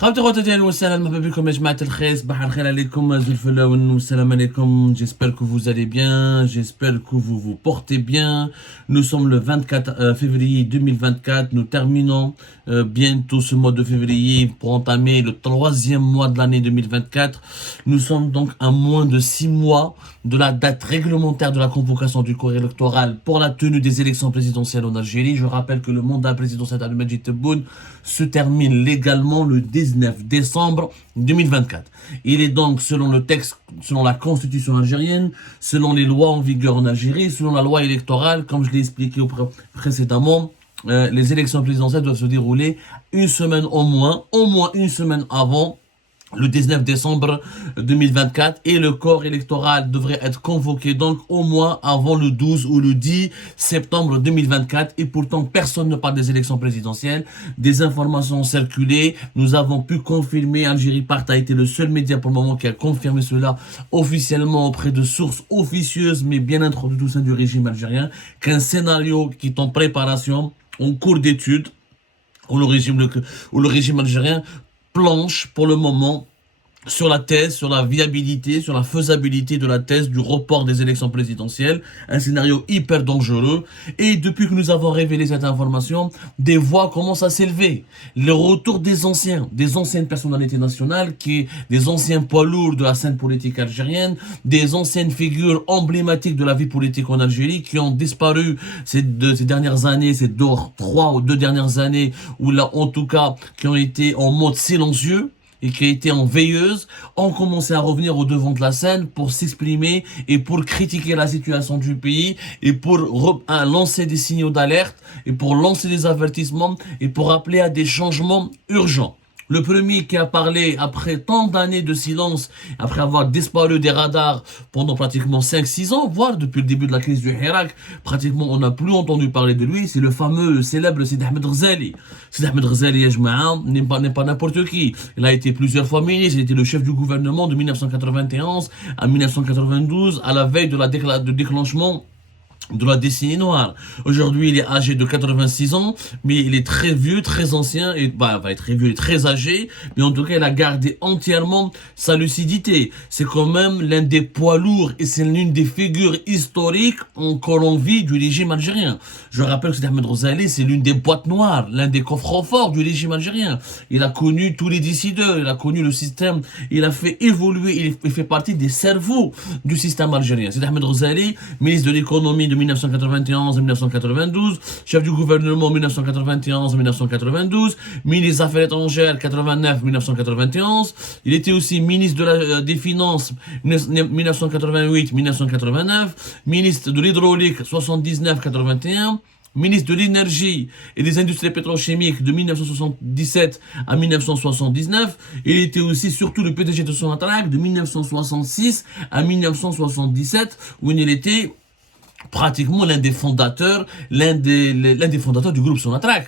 خاوتي خواتاتي اهلا وسهلا مرحبا بكم يا جماعة الخير صباح الخير عليكم زلفلاون والسلام عليكم. J'espère que vous allez bien, j'espère que vous vous portez bien. Nous sommes le 24 février 2024, nous terminons bientôt ce mois de février pour entamer le troisième mois de l'année 2024. Nous sommes donc à moins de 6 mois de la date réglementaire de la convocation du corps électoral pour la tenue des élections présidentielles en Algérie. Je rappelle que le mandat présidentiel d'Abdelmadjid Tebboune se termine légalement le 19 décembre 2024. Il est donc, selon le texte, selon la constitution algérienne, selon les lois en vigueur en Algérie, selon la loi électorale, comme je l'ai expliqué précédemment, les élections présidentielles doivent se dérouler une semaine au moins une semaine avant le 19 décembre 2024, et le corps électoral devrait être convoqué donc au moins avant le 12 ou le 10 septembre 2024, et pourtant personne ne parle des élections présidentielles. Des informations ont circulé, nous avons pu confirmer, Algérie Part a été le seul média pour le moment qui a confirmé cela officiellement auprès de sources officieuses mais bien introduites au sein du régime algérien, qu'un scénario qui est en préparation, en cours d'étude, où le régime algérien planche pour le moment sur la thèse, sur la viabilité, sur la faisabilité de la thèse du report des élections présidentielles, un scénario hyper dangereux. Et depuis que nous avons révélé cette information, des voix commencent à s'élever. Le retour des anciennes personnalités nationales, des anciens poids lourds de la scène politique algérienne, des anciennes figures emblématiques de la vie politique en Algérie qui ont disparu ces dernières années, ces 3 ou 2 dernières années, ou là en tout cas qui ont été en mode silencieux et qui a été en veilleuse, ont commencé à revenir au devant de la scène pour s'exprimer et pour critiquer la situation du pays et pour lancer des signaux d'alerte et pour lancer des avertissements et pour appeler à des changements urgents. Le premier qui a parlé après tant d'années de silence, après avoir disparu des radars pendant pratiquement 5-6 ans, voire depuis le début de la crise du Hirak, pratiquement on n'a plus entendu parler de lui, c'est le fameux célèbre Sidi Ahmed Ghazali. Sidi Ahmed Ghazali, n'est pas n'importe qui. Il a été plusieurs fois ministre, il était le chef du gouvernement de 1991 à 1992, à la veille de déclenchement de la décennie noire. Aujourd'hui, il est âgé de 86 ans, mais il est très vieux, très ancien, et va être très vieux et très âgé, mais en tout cas, il a gardé entièrement sa lucidité. C'est quand même l'un des poids lourds, et c'est l'une des figures historiques encore en vie du régime algérien. Je rappelle que Sidi Ahmed Ghazali, c'est l'une des boîtes noires, l'un des coffres forts du régime algérien. Il a connu tous les décideurs, il a connu le système, il a fait évoluer, il fait partie des cerveaux du système algérien. Sidi Ahmed Ghazali, ministre de l'économie de 1991 et 1992, chef du gouvernement 1991 et 1992, ministre des Affaires étrangères 89-1991, il était aussi ministre des Finances 1988-1989, ministre de l'Hydraulique 79-81, ministre de l'énergie et des industries pétrochimiques de 1977 à 1979. Il était aussi surtout le PDG de Sonatrach de 1966 à 1977, où il était pratiquement l'un des fondateurs du groupe Sonatrach.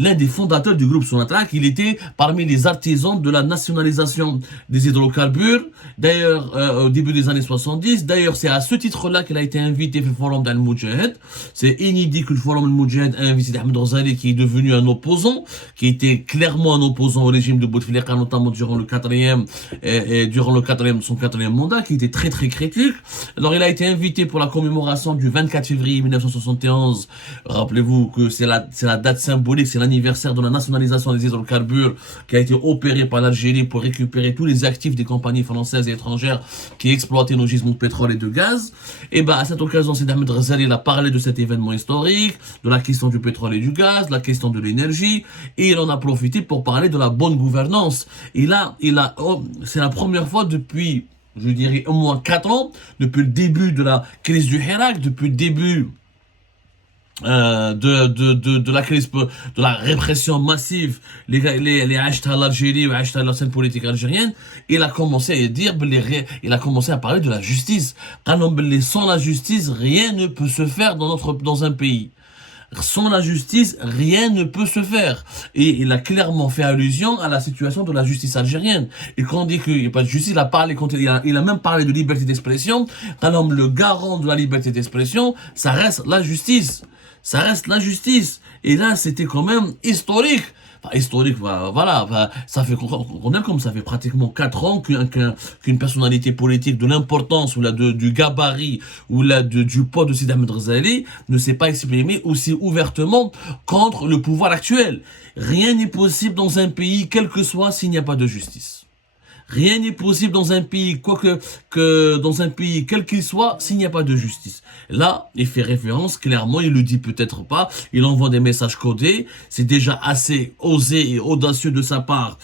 L'un des fondateurs du groupe Sonatrach, il était parmi les artisans de la nationalisation des hydrocarbures, d'ailleurs au début des années 70. D'ailleurs, c'est à ce titre-là qu'il a été invité au forum d'Al-Moudjahid. C'est inédit que le forum d'Al-Moudjahid a invité Ahmed Ghazali, qui est devenu un opposant, qui était clairement un opposant au régime de Bouteflika, notamment durant son quatrième mandat, qui était très très critique. Alors, il a été invité pour la commémoration du 24 février 1971. Rappelez-vous que c'est la date symbolique, c'est l'anniversaire de la nationalisation des hydrocarbures qui a été opérée par l'Algérie pour récupérer tous les actifs des compagnies françaises et étrangères qui exploitaient nos gisements de pétrole et de gaz. Et à cette occasion, Sidi Ahmed Ghazali a parlé de cet événement historique, de la question du pétrole et du gaz, de la question de l'énergie, et il en a profité pour parler de la bonne gouvernance. Et là, c'est la première fois depuis, je dirais, au moins 4 ans, depuis le début de la crise du Hirak, depuis le début de la crise, de la répression massive, les achats à l'Algérie ou achats à la scène politique algérienne, il a commencé à parler de la justice. Sans la justice, rien ne peut se faire dans un pays. Sans la justice, rien ne peut se faire. Et il a clairement fait allusion à la situation de la justice algérienne. Et quand on dit qu'il n'y a pas de justice, il a même parlé de liberté d'expression. Le garant de la liberté d'expression, ça reste la justice. Ça reste la justice. Et là, c'était quand même historique. enfin, historique, voilà, enfin, ça fait comme ça fait pratiquement 4 ans qu'une personnalité politique de l'importance ou là du gabarit ou là du poids de Sidi Ahmed Ghazali ne s'est pas exprimé aussi ouvertement contre le pouvoir actuel. Rien n'est possible dans un pays, quel que soit, s'il n'y a pas de justice. Rien n'est possible dans un pays, que dans un pays quel qu'il soit, s'il n'y a pas de justice. Là, il fait référence, clairement, il le dit peut-être pas, il envoie des messages codés, c'est déjà assez osé et audacieux de sa part,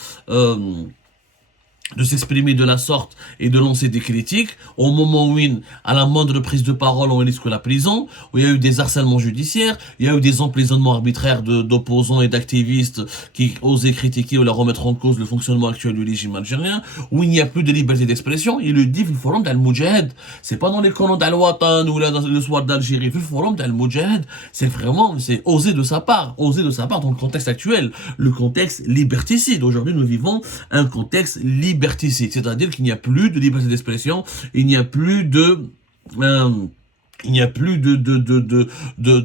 de s'exprimer de la sorte et de lancer des critiques, au moment où, à la moindre prise de parole, on risque la prison, où il y a eu des harcèlements judiciaires, il y a eu des emprisonnements arbitraires d'opposants et d'activistes qui osaient critiquer ou la remettre en cause le fonctionnement actuel du régime algérien, où il n'y a plus de liberté d'expression. Il le dit, le forum d'Al-Moudjahid. C'est pas dans les colons d'Al-Watan ou là dans le soir d'Algérie, le forum d'Al-Moudjahid. C'est vraiment, c'est osé de sa part dans le contexte actuel, le contexte liberticide. Aujourd'hui, nous vivons un contexte liberticide. C'est-à-dire qu'il n'y a plus de liberté d'expression, il n'y a plus de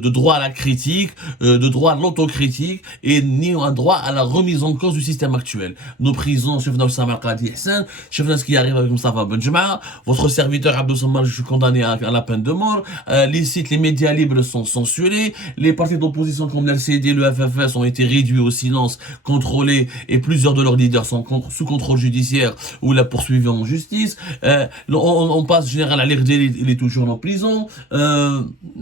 droit à la critique, de droit à l'autocritique et ni un droit à la remise en cause du système actuel. Nos prisons, Chefna Samarkadi Hassan, Chefna ce qui arrive avec Moustapha Benjma, votre serviteur Abdou Samar, je suis condamné à la peine de mort, les sites, les médias libres sont censurés, les partis d'opposition comme l'LCD, le FFS ont été réduits au silence, contrôlés et plusieurs de leurs leaders sont sous contrôle judiciaire ou la poursuivis en justice. On passe général à l'RD, il est toujours en prison.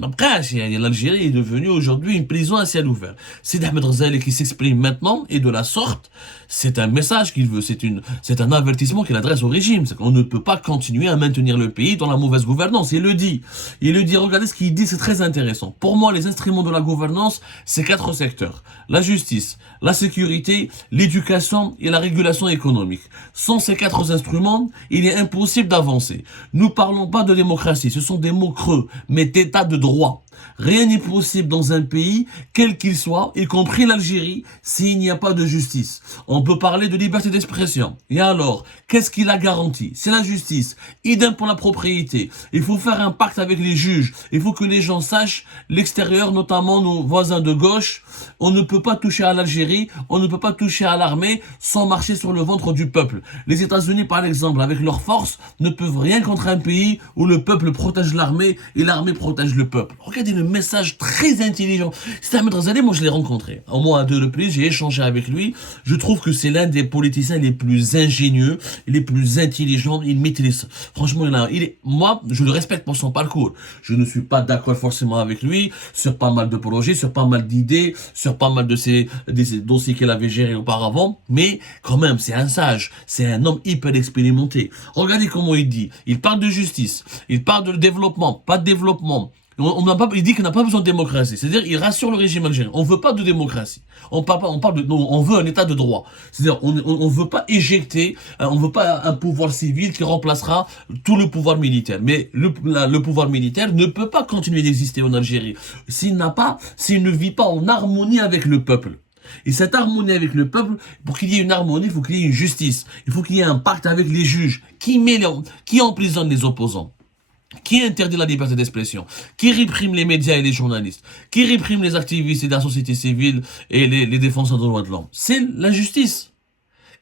Après, l'Algérie est devenue aujourd'hui une prison à ciel ouvert. C'est Ahmed Ghazali qui s'exprime maintenant et de la sorte, c'est un message qu'il veut, c'est un avertissement qu'il adresse au régime. C'est qu'on ne peut pas continuer à maintenir le pays dans la mauvaise gouvernance. Il le dit, regardez ce qu'il dit, c'est très intéressant. Pour moi, les instruments de la gouvernance, c'est 4 secteurs. La justice, la sécurité, l'éducation et la régulation économique. Sans ces 4 instruments, il est impossible d'avancer. Nous parlons pas de démocratie, ce sont des mots creux, mais d'état de droit. Rien n'est possible dans un pays, quel qu'il soit, y compris l'Algérie, s'il n'y a pas de justice. On peut parler de liberté d'expression. Et alors, qu'est-ce qui la garantit? C'est la justice. Idem pour la propriété. Il faut faire un pacte avec les juges. Il faut que les gens sachent, l'extérieur, notamment nos voisins de gauche, on ne peut pas toucher à l'Algérie, on ne peut pas toucher à l'armée sans marcher sur le ventre du peuple. Les États-Unis, par exemple, avec leurs forces, ne peuvent rien contre un pays où le peuple protège l'armée et l'armée protège le peuple. Regardez le message très intelligent. C'est Ahmed Ghazali, moi je l'ai rencontré. Au moins à 2 reprises, j'ai échangé avec lui. Je trouve que c'est l'un des politiciens les plus ingénieux, les plus intelligents. Il maîtrise. Franchement, moi, je le respecte pour son parcours. Je ne suis pas d'accord forcément avec lui sur pas mal de projets, sur pas mal d'idées, sur pas mal de ces dossiers qu'il avait gérés auparavant. Mais quand même, c'est un sage. C'est un homme hyper expérimenté. Regardez comment il dit. Il parle de justice. Il parle de développement. Pas de développement. Il dit qu'il n'a pas besoin de démocratie. C'est-à-dire, il rassure le régime algérien. On veut pas de démocratie. On veut un état de droit. C'est-à-dire, on veut pas éjecter, on veut pas un pouvoir civil qui remplacera tout le pouvoir militaire. Mais le pouvoir militaire ne peut pas continuer d'exister en Algérie s'il ne vit pas en harmonie avec le peuple. Et cette harmonie avec le peuple, pour qu'il y ait une harmonie, il faut qu'il y ait une justice. Il faut qu'il y ait un pacte avec les juges qui emprisonne les opposants. Qui interdit la liberté d'expression, qui réprime les médias et les journalistes, qui réprime les activistes et la société civile et les défenseurs des droits de l'homme. C'est la justice,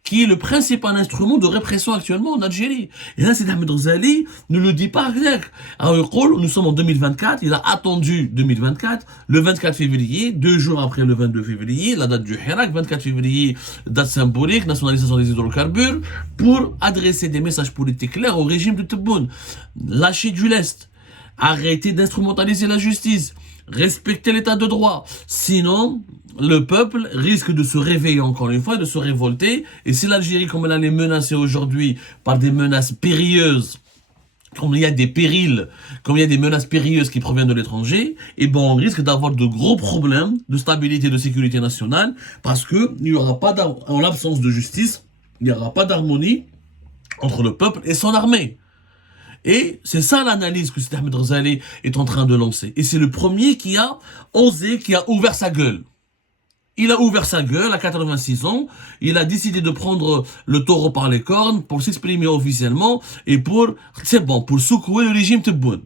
qui est le principal instrument de répression actuellement en Algérie. Et là, c'est Ahmed Ghazali ne le dit pas rien. Alors, nous sommes en 2024, il a attendu 2024, le 24 février, 2 jours après le 22 février, la date du Hirak, 24 février, date symbolique, nationalisation des hydrocarbures, pour adresser des messages politiques clairs au régime de Tebboune. Lâcher du lest, arrêter d'instrumentaliser la justice, respecter l'état de droit. Sinon, le peuple risque de se réveiller encore une fois, de se révolter. Et si l'Algérie, comme elle est menacée aujourd'hui par des menaces périlleuses, comme il y a des périls, comme il y a des menaces périlleuses qui proviennent de l'étranger, et ben on risque d'avoir de gros problèmes de stabilité et de sécurité nationale, parce que il n'y aura pas, en l'absence de justice, il n'y aura pas d'harmonie entre le peuple et son armée. Et c'est ça l'analyse que Sidi Ahmed Ghazali est en train de lancer. Et c'est le premier qui a osé, qui a ouvert sa gueule. Il a ouvert sa gueule à 86 ans, il a décidé de prendre le taureau par les cornes pour s'exprimer officiellement et pour secouer le régime Tebboune.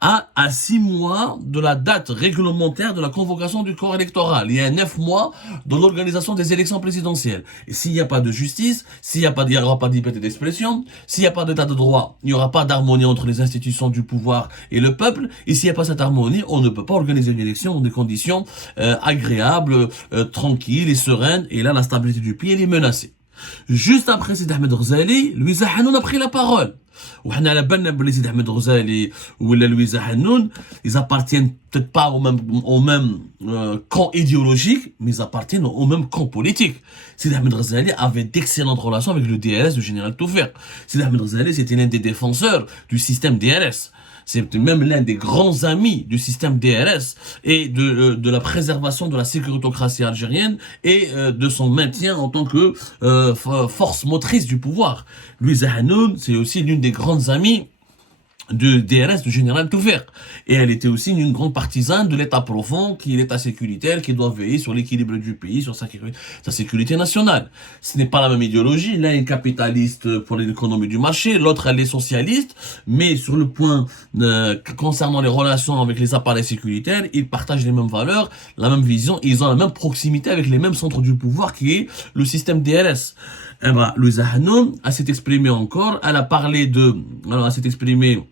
à 6 mois de la date réglementaire de la convocation du corps électoral. Il y a 9 mois dans l'organisation des élections présidentielles. Et s'il n'y a pas de justice, il n'y aura pas de liberté d'expression, s'il n'y a pas d'état de droit, il n'y aura pas d'harmonie entre les institutions du pouvoir et le peuple. Et s'il n'y a pas cette harmonie, on ne peut pas organiser une élection dans des conditions agréables, tranquilles et sereines. Et là, la stabilité du pays, elle est menacée. Juste après Sidi Ahmed Ghazali, Louisa Hanoun a pris la parole. وحنا على بالنا بلي سيدي احمد غزالي ولا لويزا حنون ils appartiennent peut-être pas au même camp idéologique, mais ils appartiennent au même camp politique. Sidi Ahmed Ghazali avait d'excellentes relations avec le DRS du général Toufer. Sidi Ahmed Ghazali, c'était l'un des défenseurs du système DRS. C'est même l'un des grands amis du système DRS et de la préservation de la sécuritocratie algérienne et de son maintien en tant que force motrice du pouvoir. Louisa Hanoun, c'est aussi l'une des grandes amies de DRS, du général Toufer. Et elle était aussi une grande partisane de l'État profond, qui est l'État sécuritaire, qui doit veiller sur l'équilibre du pays, sur sa sécurité nationale. Ce n'est pas la même idéologie. L'un est capitaliste pour l'économie du marché, l'autre elle est socialiste, mais sur le point concernant les relations avec les appareils sécuritaires, ils partagent les mêmes valeurs, la même vision, et ils ont la même proximité avec les mêmes centres du pouvoir qui est le système DRS. Eh ben, Louisa Hanoun, elle s'est exprimée encore, elle a parlé elle s'est exprimée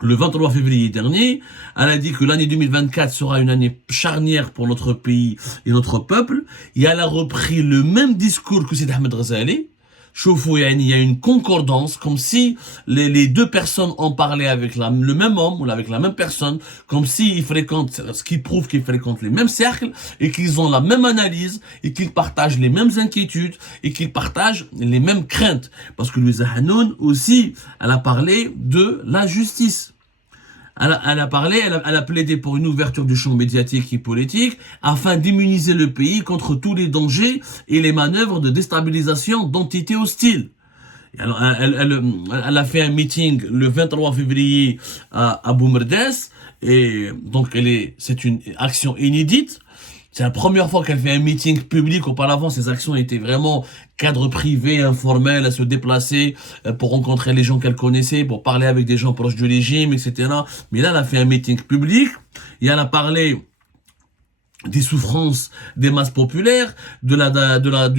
le 23 février dernier, elle a dit que l'année 2024 sera une année charnière pour notre pays et notre peuple, et elle a repris le même discours que Sidi Ahmed Ghazali. Il y a une concordance, comme si les deux personnes ont parlé avec le même homme ou avec la même personne, comme s'ils fréquentent, ce qui prouve qu'ils fréquentent les mêmes cercles et qu'ils ont la même analyse et qu'ils partagent les mêmes inquiétudes et qu'ils partagent les mêmes craintes. Parce que Louisa Hanoun aussi, elle a parlé de la justice. Elle a plaidé pour une ouverture du champ médiatique et politique afin d'immuniser le pays contre tous les dangers et les manœuvres de déstabilisation d'entités hostiles. Alors, elle a fait un meeting le 23 février à Boumerdès et donc c'est une action inédite. C'est la première fois qu'elle fait un meeting public. Auparavant, ses actions étaient vraiment cadre privé, informel, à se déplacer pour rencontrer les gens qu'elle connaissait, pour parler avec des gens proches du régime, etc. Mais là, elle a fait un meeting public et elle a parlé des souffrances des masses populaires, du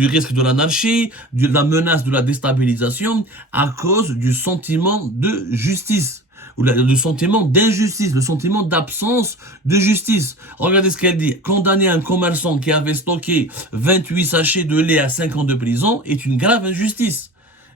risque de l'anarchie, de la menace de la déstabilisation à cause du sentiment de justice. Ou le sentiment d'injustice, le sentiment d'absence de justice. Regardez ce qu'elle dit. Condamner un commerçant qui avait stocké 28 sachets de lait à 5 ans de prison est une grave injustice.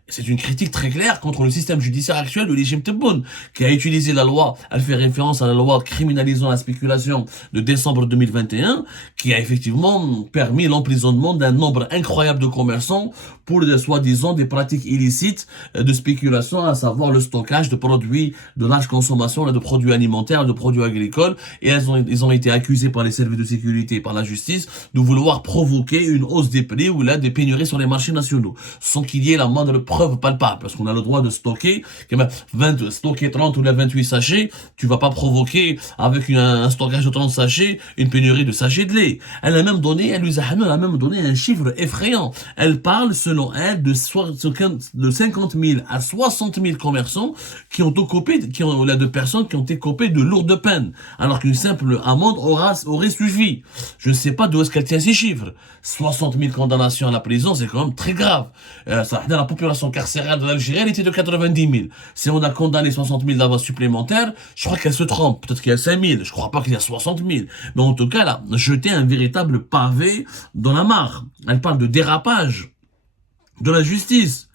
C'est une critique très claire contre le système judiciaire actuel du régime Tebboune, qui a utilisé la loi, elle fait référence à la loi criminalisant la spéculation de décembre 2021, qui a effectivement permis l'emprisonnement d'un nombre incroyable de commerçants pour soi-disant des pratiques illicites de spéculation, à savoir le stockage de produits de large consommation, de produits alimentaires, de produits agricoles, et ils ont été accusés par les services de sécurité et par la justice de vouloir provoquer une hausse des prix ou là des pénuries sur les marchés nationaux, sans qu'il y ait la moindre preuve palpable, parce qu'on a le droit de stocker, stocker 30 ou 28 sachets, tu vas pas provoquer avec un stockage de 30 sachets une pénurie de sachets de lait. Elle a même donné un chiffre effrayant. Elle parle, selon elle, de 50 000 à 60 000 commerçants de personnes qui ont été copées de lourdes peines, alors qu'une simple amende aurait suffi. Je ne sais pas d'où est-ce qu'elle tient ces chiffres. 60 000 condamnations à la prison, c'est quand même très grave. La population carcérale de l'Algérie, elle était de 90 000. Si on a condamné 60 000 d'avance supplémentaires, je crois qu'elle se trompe. Peut-être qu'il y a 5 000. Je crois pas qu'il y a 60 000. Mais en tout cas, elle a jeté un véritable pavé dans la mare. Elle parle de dérapage de la justice.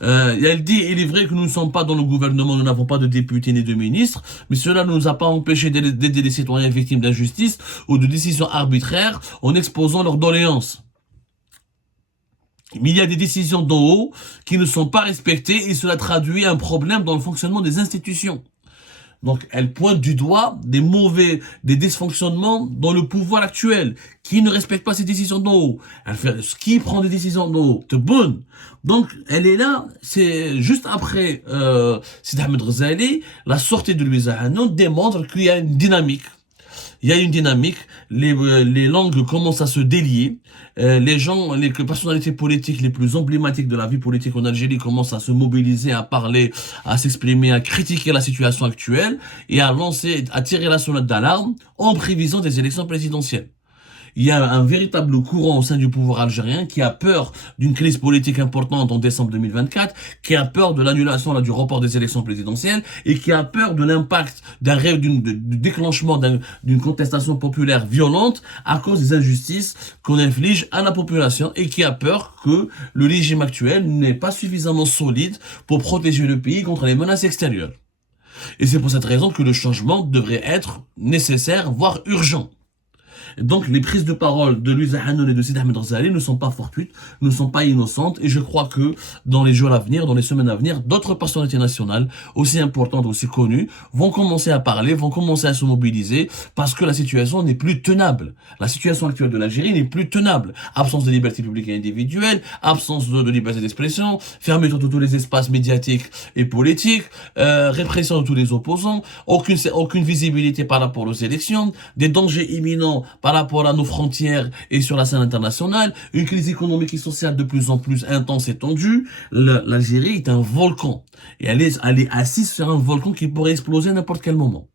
Elle dit, il est vrai que nous ne sommes pas dans le gouvernement, nous n'avons pas de députés ni de ministres, mais cela ne nous a pas empêché d'aider les citoyens victimes d'injustice ou de décisions arbitraires en exposant leurs doléances. Mais il y a des décisions d'en haut qui ne sont pas respectées et cela traduit un problème dans le fonctionnement des institutions. Donc, elle pointe du doigt des dysfonctionnements dans le pouvoir actuel, qui ne respecte pas ces décisions d'en haut. Qui prend des décisions d'en haut? Tebboune. Donc, elle est là, c'est juste après Sidi Ahmed Ghazali, la sortie de Louisa Hanoun démontre qu'il y a une dynamique. il y a une dynamique, les langues commencent à se délier, les personnalités politiques les plus emblématiques de la vie politique en Algérie commencent à se mobiliser, à parler, à s'exprimer, à critiquer la situation actuelle et à tirer la sonnette d'alarme en prévision des élections présidentielles. Il y a un véritable courant au sein du pouvoir algérien qui a peur d'une crise politique importante en décembre 2024, qui a peur de l'annulation du report des élections présidentielles et qui a peur de l'impact du déclenchement d'une contestation populaire violente à cause des injustices qu'on inflige à la population et qui a peur que le régime actuel n'est pas suffisamment solide pour protéger le pays contre les menaces extérieures. Et c'est pour cette raison que le changement devrait être nécessaire, voire urgent. Donc les prises de parole de Louisa Hanoun et de Sidi Ahmed Ghazali ne sont pas fortuites, ne sont pas innocentes, et je crois que dans les jours à venir, dans les semaines à venir, d'autres personnalités nationales, aussi importantes, aussi connues, vont commencer à parler, vont commencer à se mobiliser, parce que la situation n'est plus tenable. La situation actuelle de l'Algérie n'est plus tenable. Absence de liberté publique et individuelle, absence de liberté d'expression, fermeture de tous les espaces médiatiques et politiques, répression de tous les opposants, aucune visibilité par rapport aux élections, des dangers imminents par rapport à nos frontières et sur la scène internationale, une crise économique et sociale de plus en plus intense et tendue. L'Algérie est un volcan. Et elle est assise sur un volcan qui pourrait exploser à n'importe quel moment.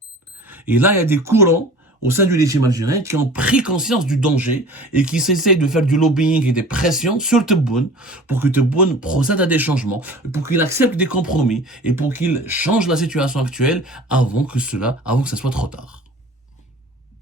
Et là, il y a des courants au sein du régime algérien qui ont pris conscience du danger et qui s'essayent de faire du lobbying et des pressions sur Tebboune pour que Tebboune procède à des changements, pour qu'il accepte des compromis et pour qu'il change la situation actuelle avant que ça soit trop tard.